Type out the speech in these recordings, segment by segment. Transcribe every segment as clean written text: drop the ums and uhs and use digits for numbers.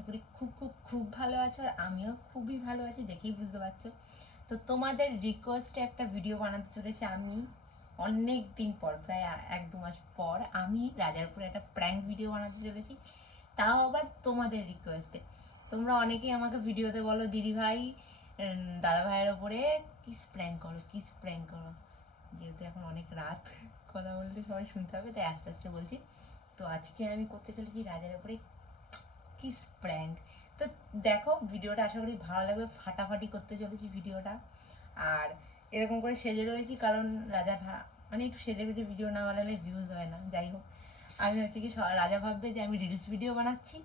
আশা করি খুব খুব খুব ভালো আছো, আর আমিও খুবই ভালো আছি, দেখেই বুঝতে পারছো। তো তোমাদের রিকোয়েস্টে একটা ভিডিও বানাতে চলেছি আমি অনেক দিন পর, প্রায় 1-2 মাস পর আমি রাজারপুরে একটা প্র্যাঙ্ক ভিডিও বানাতে চলেছি, তাও আবার তোমাদের রিকোয়েস্টে। তোমরা অনেকেই আমাকে ভিডিওতে বলো দিদি ভাই দাদা ভাইয়ের ওপরে কিস প্র্যাঙ্ক করো, কিস প্র্যাঙ্ক করো। যেহেতু এখন অনেক রাত, কথা বলতে সবাই শুনতে হবে, তাই আস্তে আস্তে বলছি। তো আজকে আমি করতে চলেছি রাজার উপরে কিস প্র্যাঙ্ক। তো দেখো ভিডিওটা, আশা করি ভালো লাগবে, ফাটাফাটি করতে চলেছি ভিডিওটা। আর এরকম করে সেজে রয়েছি কারণ রাজা মানে একটু সেজে গুজে ভিডিও না বানালে ভিউজ হয় না। যাই হোক, আমি হচ্ছে কি রাজা ভাববে যে আমি রিলস ভিডিও বানাচ্ছি,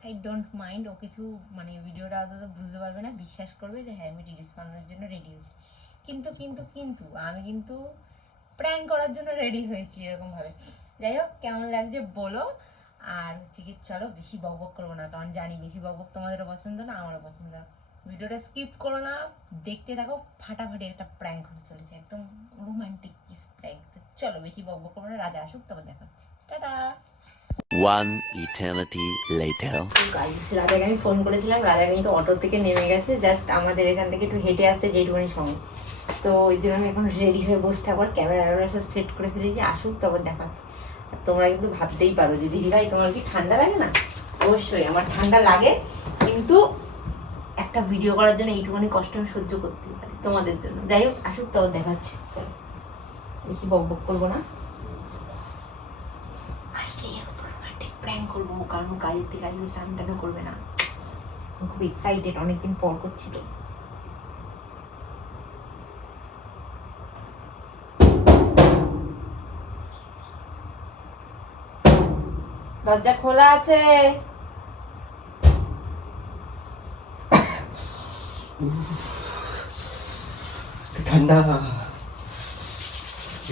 তাই ডোন্ট মাইন্ড, ও কিছু মানে ভিডিওটা অন্তত বুঝতে পারবে না, বিশ্বাস করবে যে হ্যাঁ আমি রিলস বানানোর জন্য রেডি হয়েছি। কিন্তু কিন্তু কিন্তু আমি কিন্তু প্র্যাঙ্ক করার জন্য রেডি হয়েছি এরকম ভাবে। যাই হোক, কেমন লাগছে বলো। আর হচ্ছে কি চলো বেশি বকবক করবো না, কারণ জানি বেশি বকবক তোমাদেরও পছন্দ না, আমারও পছন্দ না। ভিডিওটা স্কিপ করো না, দেখতে থাকো, ফাটাফাটি একটা প্র্যাঙ্ক হতে চলেছে, একদম রোমান্টিক কিস প্র্যাঙ্ক। তো চলো বেশি বকবক করবো না, রাজা আসুক তবে দেখাচ্ছি। Tata. One eternity later. Guys, রাজাকে আমি ফোন করেছিলাম, রাজা কিন্তু অটো থেকে নেমে গেছে, জাস্ট আমাদের এখান থেকে একটু হেঁটে আসতে যেটুকুনি সময়। তো ওই জন্য আমি এখন রেডি হয়ে বসে থাকবার, ক্যামেরা সব সেট করে ফেলেছি, আসুক তারপর দেখাচ্ছি। আর তোমরা কিন্তু ভাবতেই পারো যে দিদি ভাই তোমার কি ঠান্ডা লাগে না? অবশ্যই আমার ঠান্ডা লাগে, কিন্তু একটা ভিডিও করার জন্য এইটুকুনি কষ্ট আমি সহ্য করতেই পারি তোমাদের জন্য। যাই হোক, আসুক তারপর দেখাচ্ছি। চলো বেশি বক বক করবো না, আসলেই এরকম রোমান্টিক প্র্যাঙ্ক করবো, কারণ গাড়ির থেকে আসলে স্নান টানও করবে না। খুব এক্সাইটেড, অনেকদিন পর করছি তো। দরজা খোলা আছে। ঠান্ডা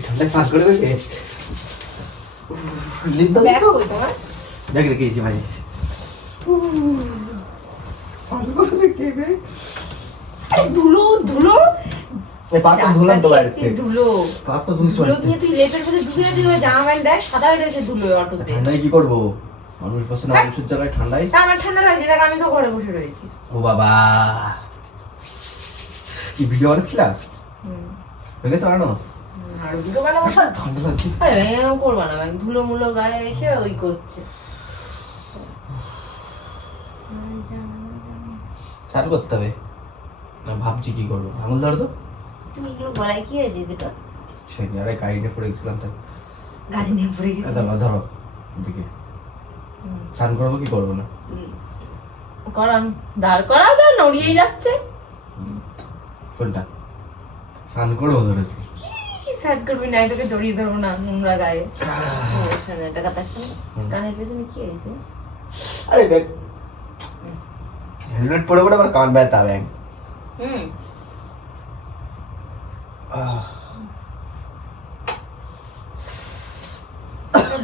ঠান্ডায় স্নান করে দেবে। ব্যাগ কই তোমার? ব্যাগ রেখেছি ভাই। স্নান করে দেবে। ধুলো ধুলো, পাতা ধুলাম তো বাইরে থেকে। ধুলো পাতা ধুইছ। ধুলো দিয়ে তুই লেপের করে ধুয়ে দিবি, জামা প্যান্ট দেখ সাদা হয়ে গেছে ধুলো অটোতে। ঠান্ডায় কি করবো? মানুষ বসে না, মানুষের জায়গায় ঠান্ডায়। তা আমার ঠান্ডা লাগছে, দেখ আমি তো ঘরে বসে রয়েছি। ও বাবা, কি ভিডিও বানাচ্ছিলাম? হয়ে গেছে বানানো? আর ভিডিও বানাবো সব ঠান্ডা লাগছে। এরকম করবো না, ধুলো মুলো গায়ে এসে ওই করছে। স্নান করতে হবে না, ভাবছি কি করবো। আঙুল ধরো তো। তুমি এগুলো গলায় কি হয়েছে দুটো? সেই আরে গাড়ি নিয়ে পড়ে গেছিলাম তো। গাড়ি নিয়ে পড়ে গেছি। ধরো দিকে। স্নান করবো কি করবো না? করাম দাঁড় করা তো নড়িয়ে যাচ্ছে। কোনটা? স্নান করবো ধরেছি। কি সাইড করবি না, তোকে জড়িয়ে ধরবো না নোংরা গায়ে। শোনো একটা কথা শোনো, কানের পেছনে কি হয়েছে? আরে দেখ, হেলমেট পরে পরে আবার কান ব্যথা ব্যাং।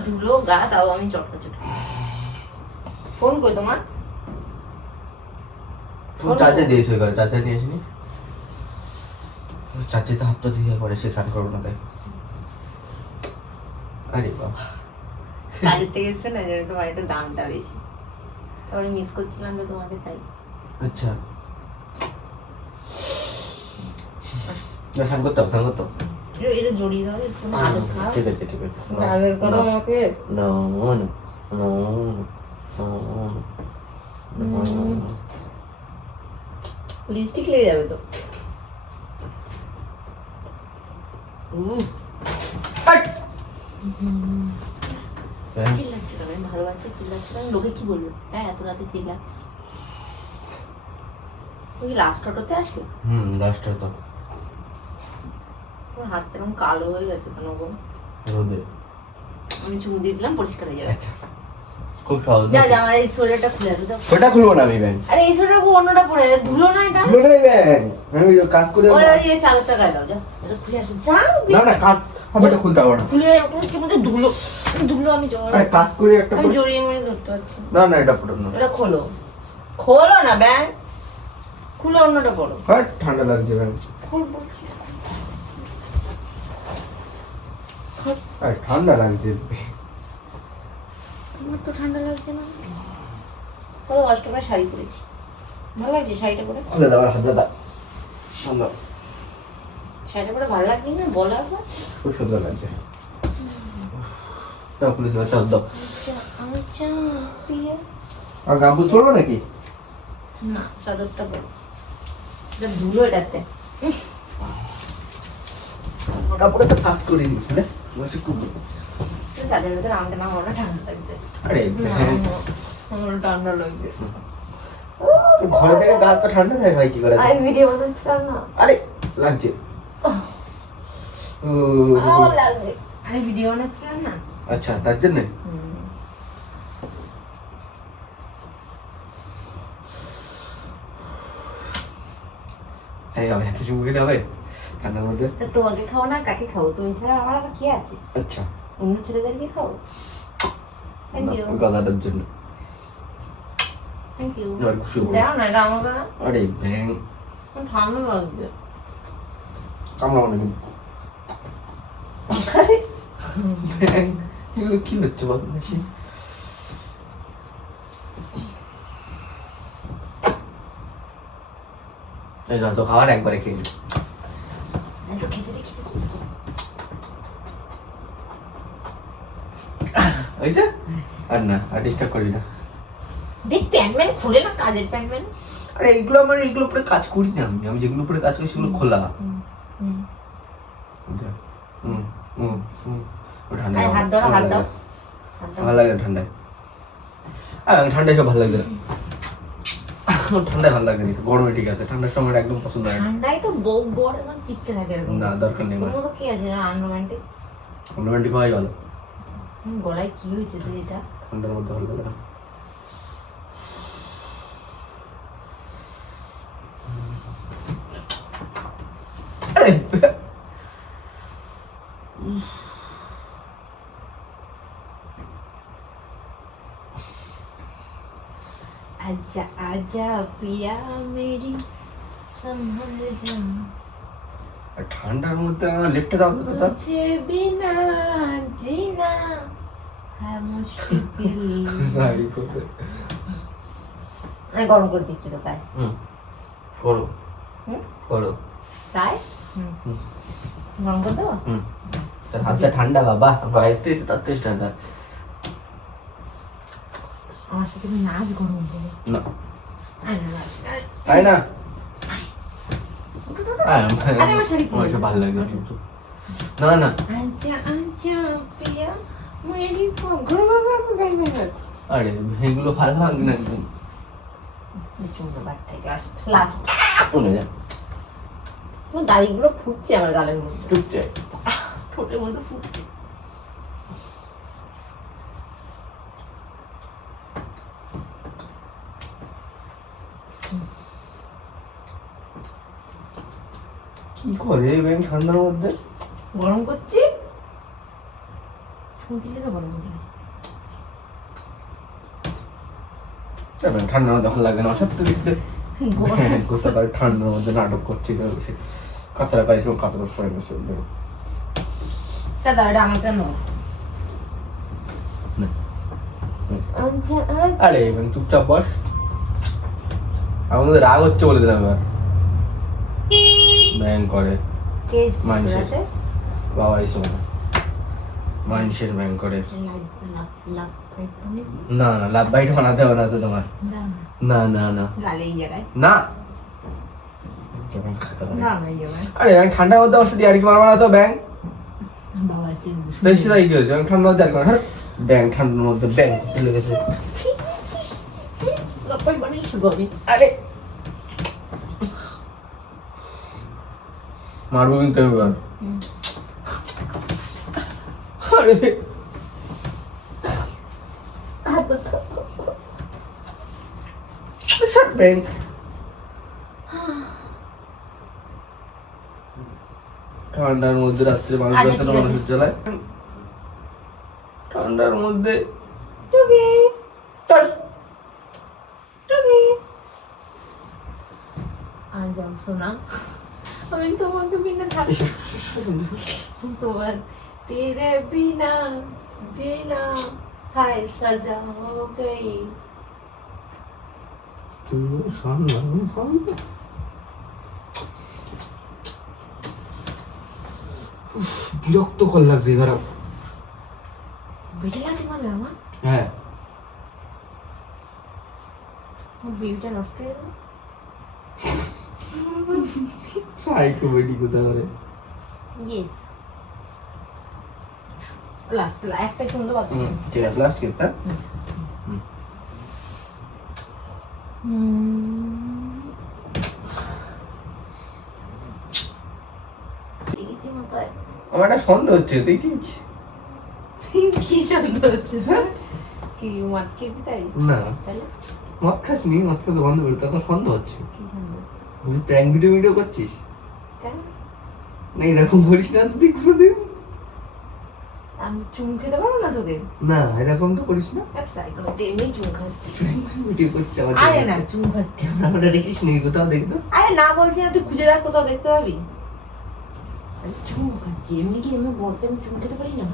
ধুলো গা, তাও আমি চটকা চটকা। ফোন কই তোমার? ফোন চার্জে দিয়েছি, ওই ঘরে চার্জে নিয়ে আসিনি। চার্জে তো হাত তো দিয়ে পরে সে স্নান করবো না তাই। আরে বাবা, কাজের থেকে এসছো না, যেন তোমার একটু দামটা বেশি, তারপরে মিস করছিলাম তো তোমাকে, তাই। আচ্ছা স্নান করতে হবে, স্নান করতে হবে। এটা জড়িয়ে ধরো, একটু আদর খাও। ঠিক আছে ঠিক আছে। আদর করো আমাকে। লিপস্টিক লেগে যাবে তো। চিল্লাচ্ছিল, আমি ভালোবাসি চিল্লাচ্ছিল, লোকে কি বলবে? হ্যাঁ এত রাতে চিল্লা। তুমি লাস্ট অটোতে আসলে? লাস্ট তো তোমার হাতটা এরকম কালো হয়ে গেছে কেন গো? রোদে। আমি চুমু দিয়ে দিলাম, পরিষ্কার হয়ে যাবে। আচ্ছা, খুব সহজ। যা যা, আমার এই সোয়েটারটা খুলে আসো, যাও। ওটা খুলবো না আমি ব্যাং। আরে এই সোয়েটার অন্যটা পরে ধুলো না এটা? খুলো না ব্যাং, আমি কাজ করে। ওই ওই চাদরটা গায়ে দাও, যাও এটা খুলে আসো, যাও। না না, কাজ হবে, এটা খুলতে হবে না। খুলে ওটার মধ্যে ধুলো ধুলো, আমি আরে কাজ করে একটা আমি জড়িয়ে মরে ধরতে পারছি না। না না, এটা পুরো না। এটা খোলো, খোলো না ব্যাগ, খুলে অন্যটা পরো। হ্যাঁ ঠান্ডা লাগছে ব্যাং। খুলবো। ঠান্ডা লাগছে। আমার তো ঠান্ডা লাগছে না। কত কষ্ট করে শাড়ি পরেছি, ভালো লাগছে শাড়িটা পরে? খুলে দাও হাতটা দাও, ভালো শাড়িটা পরে ভালো লাগছে না বলো একবার। খুব সুন্দর লাগছে। দাও খুলে দাও, চাপ দাও। আচ্ছা আচ্ছা প্রিয়া, আর গামবুজ পরবো নাকি? না চাদরটা পরো, এটা ধুলো এটাতে। ওটা পরে তো কাজ করে দিই বুঝলে, বসে খুব চাঁদের ভেতরে আমাকে না ওরা ঠান্ডা লাগছে। আরে আমার ঠান্ডা লাগছে। ঘরে থেকে গা তো ঠান্ডা থাকে ভাই, কি করে? আমি ভিডিও বানাচ্ছিলাম না। আরে লাগছে। আমার লাগছে, আমি ভিডিও বানাচ্ছিলাম না। আচ্ছা তার জন্য তাই হবে, এত চুমুকে যাবে ঠান্ডার মধ্যে? তা তোমাকে খাও না কাকে খাবো? তুমি ছাড়া আমার আর কি আছে? আচ্ছা অন্য ছেলেদেরকে খাবো। থ্যাংক ইউ, ওই গলাটার জন্য। Thank you. এবার খুশি হবো। দাও না এটা আমাকে, আরে ব্যাং আমার ঠান্ডা লাগছে। কামড়াবো না কিন্তু। আরে ব্যাং এগুলো কি হচ্ছে বল দেখি। এই যত খাবার একবারে খেয়ে নি। একটু খেতে দেখি। হয়েছে? আর না, আর ডিস্টার্ব করি না। দেখ প্যান্টম্যান খুলে না, কাজের প্যান্টম্যান। আরে এগুলো আমার, এগুলো উপরে কাজ করি না আমি, আমি যেগুলো উপরে কাজ করি সেগুলো খোলা। ঠান্ডায় হাত ধরো, হাত দাও। ভালো লাগে ঠান্ডায়। ঠান্ডায় সব ভালো লাগে না। ঠান্ডায় ভালো লাগে না, গরমে ঠিক আছে, ঠান্ডার সময় একদম পছন্দ হয় না। ঠান্ডায় তো বউ বর এবং চিপকে থাকে এরকম। না দরকার নেই, তোর মতো কি আছে না আনরোমান্টিক? রোমান্টিক হওয়াই ভালো, গলায় কি হয়েছে তোর এটা? ঠান্ডার মধ্যে ভালো লাগে না। आजा आजा पिया मेरी संभल जा, ঠান্ডার মধ্যে আমার লিফটে দাও তো দাদা। तुझे बिना जीना है मुश्किल। সাই করে আমি গরম করে দিচ্ছি তো তাই। করো হুম করো। তাই গরম করে দেবো। তোর হাতটা ঠান্ডা বাবা, বাইরে এসে তার থেকে ঠান্ডা। আমার সাথে নাচ গরম হবে না আয় না নাচ, তাই না? আরে আমার শাড়ি আমার ভালো লাগে না কিন্তু। না না आजा आजा पिया मेरी गरम गरम गरम। আরে এগুলো ভালো লাগে না একদম। চুমো বাটটাই লাস্ট লাস্ট। শুনে যা আমার দাড়িগুলো ফুটছে আমার গালের মধ্যে, টুকছে। ঠোঁটের মধ্যে ফুটছে। কি করে ব্যাং ঠান্ডার মধ্যে? গরম করছি, শুনছিলে তো গরম করে। ব্যাং ঠান্ডার মধ্যে ভালো লাগে না, সত্যি দেখতে। কোথাকার ঠান্ডার মধ্যে নাটক করছি, কাতরা পাইছি, কাতরা পড়ে গেছে। তা দাঁড়া আমাকে নো। না। আচ্ছা আরে ব্যাং চুপচাপ বস, আমাদের রাগ হচ্ছে বলে দিলাম এবার। ব্যাং করে কেস মানুষের। রাতে বাবা এসো না, মানুষের ব্যাং করে। লাভ লাভ করে না না লাভ বাইট বানাতে হবে না তো তোমার। না না না গালে এই জায়গায় না। না না এই জায়গায় আরে ব্যাং ঠান্ডার মধ্যে আমার সাথে আর কি মারবা না তো ব্যাং। বাবা আছে বেশি তাই কি হয়েছে? ঠান্ডার মধ্যে আর কি মার, ব্যাং ঠান্ডার মধ্যে ব্যাং চলে গেছে। লপাই বানিয়েছি গবি। আরে মারবো কিন্তু এবার। আরে স্যার ব্যাং ঠান্ডার মধ্যে রাত্রে মানুষ আচ্ছা, ব্যস্ত ঠিক আছে। মানুষের জ্বালায়, ঠান্ডার মধ্যে টুকি চল। টুকি আজ যাও সোনা, আমি তোমাকে বিনা থাকি তোমার तेरे बिना जीना हाय सजा हो गई। বিরক্ত কর লাগছে এবার। বেটে লাগতে পারলে আমার হ্যাঁ বেবিটা নষ্ট হয়ে গেল। সাইকো বেডি কোথায় করে। ইয়েস লাস্ট একটা সুন্দর বাদ ঠিক আছে লাস্ট গিফট। হ্যাঁ দেখেছি মাথায় আমার একটা সন্দেহ হচ্ছে, তুই কি কি সন্দেহ হচ্ছে কি মদ খেয়েছি তাই না তাহলে মদ খাসনি, মদ খেতে বন্ধ করে, তখন সন্দেহ হচ্ছে। কি সন্দেহ তুই প্র্যাঙ্ক ভিডিও করছিস কেন না? এরকম করিস না তো তুই কোনোদিন। আমি চুম খেতে পারবো না তোদের না এরকম তো করিস না। এক সাইকেল তেমনি চুম খাচ্ছি প্র্যাঙ্ক ভিডিও করছিস আমাদের। আরে না চুম খাচ্ছি আমরা দেখিস নি কোথাও দেখতো। আরে না বলছি না তুই খুঁজে দেখ কোথাও দেখতে পাবি। আমি চুম খাচ্ছি এমনি কি এমনি বলতে আমি চুম খেতে পারি না।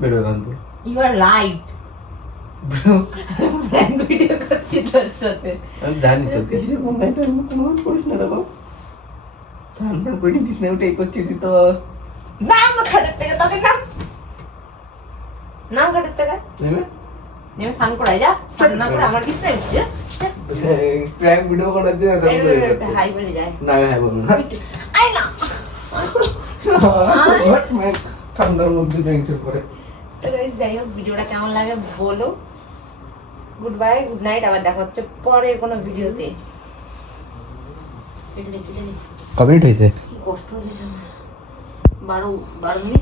বেরো এখান থেকে। You are right prank video করছি তোর সাথে। আমি জানি তো তুই কিছু মনে হয় তো এমন কোনো করিস না দেখো। সানপান করে বিছনা উঠে এই করছিস তুই তো। নাম খাটের থেকে তোকে নাম খাটের থেকে নেমে নেমে স্নান করাই যা স্নান না করে আমার কিছু নাই প্র্যাঙ্ক ভিডিও করার জন্য এরকম করে করছিস। হাই বেড়ে যায় না আমি হ্যাঁ বলবো না। আই না What man? ঠান্ডার মধ্যে ব্যাংক করে। তো গাইস যাই হোক ভিডিওটা কেমন লাগে বলো। গুড বাই গুড নাইট, আবার দেখা হচ্ছে পরের কোনো ভিডিওতে। এটা দেখ কমেন্ট হয়েছে। কি কষ্ট হয়েছে আমার 12 মিনিট।